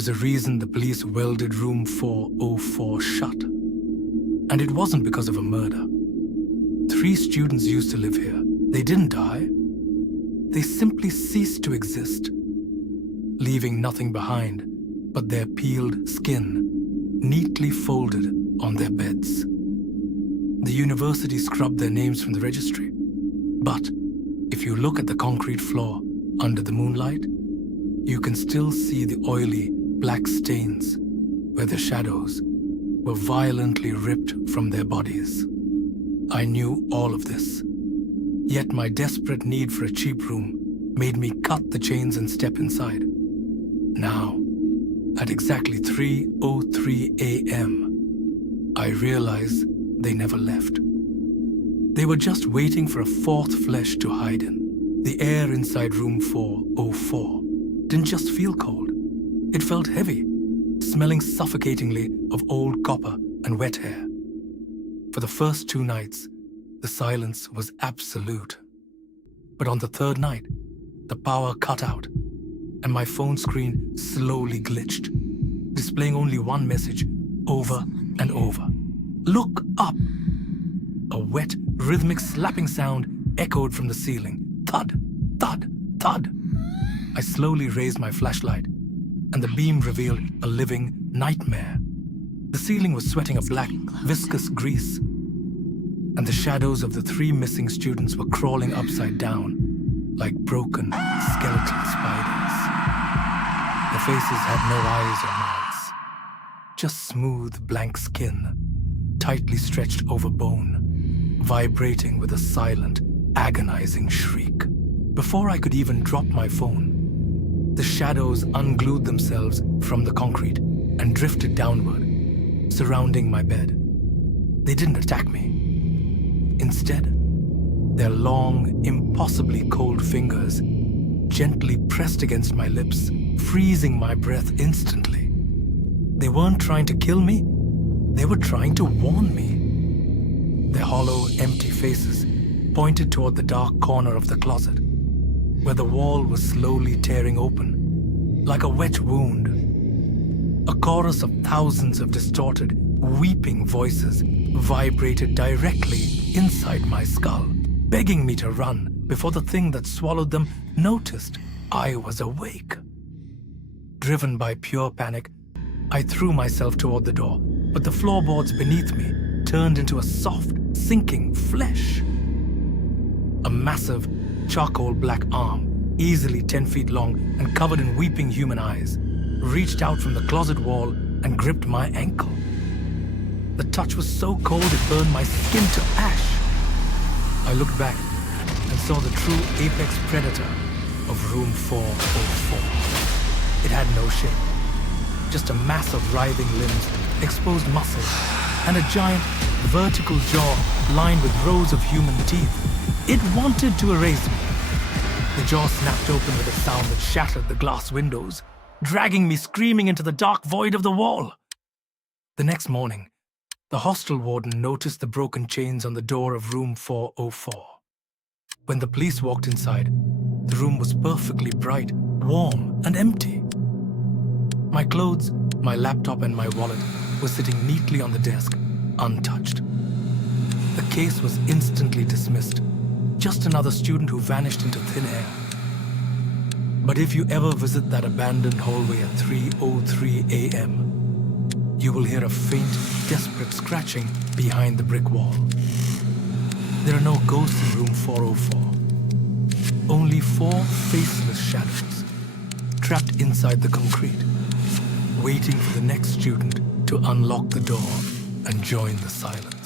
is a reason the police welded room 404 shut. And it wasn't because of a murder. 3 students used to live here. They didn't die. They simply ceased to exist, leaving nothing behind but their peeled skin, neatly folded on their beds. The university scrubbed their names from the registry. But if you look at the concrete floor under the moonlight, you can still see the oily black stains where the shadows were violently ripped from their bodies. I knew all of this, yet my desperate need for a cheap room made me cut the chains and step inside. Now, at exactly 3:03 a.m., I realize they never left. They were just waiting for a 4th flesh to hide in. The air inside room 404 didn't just feel cold. It felt heavy, smelling suffocatingly of old copper and wet hair. For the first 2 nights, the silence was absolute. But on the 3rd night, the power cut out, and my phone screen slowly glitched, displaying only one message over and over. Look up! A wet, rhythmic slapping sound echoed from the ceiling. Thud, thud, thud. I slowly raised my flashlight, and the beam revealed a living nightmare. The ceiling was sweating a black, viscous grease, and the shadows of the 3 missing students were crawling upside down like broken, skeletal spiders. Their faces had no eyes or mouths, just smooth, blank skin, tightly stretched over bone, vibrating with a silent, agonizing shriek. Before I could even drop my phone, the shadows unglued themselves from the concrete and drifted downward, surrounding my bed. They didn't attack me. Instead, their long, impossibly cold fingers gently pressed against my lips, freezing my breath instantly. They weren't trying to kill me, they were trying to warn me. Their hollow, empty faces pointed toward the dark corner of the closet, where the wall was slowly tearing open, like a wet wound. A chorus of thousands of distorted, weeping voices vibrated directly inside my skull, begging me to run before the thing that swallowed them noticed I was awake. Driven by pure panic, I threw myself toward the door, but the floorboards beneath me turned into a soft, sinking flesh. A massive, charcoal black arm, easily 10 feet long and covered in weeping human eyes, reached out from the closet wall and gripped my ankle. The touch was so cold it burned my skin to ash. I looked back and saw the true apex predator of room 404. It had no shape, just a mass of writhing limbs, exposed muscles, and a giant vertical jaw lined with rows of human teeth. It wanted to erase me. The jaw snapped open with a sound that shattered the glass windows, dragging me screaming into the dark void of the wall. The next morning, the hostel warden noticed the broken chains on the door of room 404. When the police walked inside, the room was perfectly bright, warm, and empty. My clothes, my laptop, and my wallet were sitting neatly on the desk, untouched. The case was instantly dismissed. Just another student who vanished into thin air. But if you ever visit that abandoned hallway at 3:03 a.m., you will hear a faint, desperate scratching behind the brick wall. There are no ghosts in room 404. Only 4 faceless shadows, trapped inside the concrete, waiting for the next student to unlock the door and join the silence.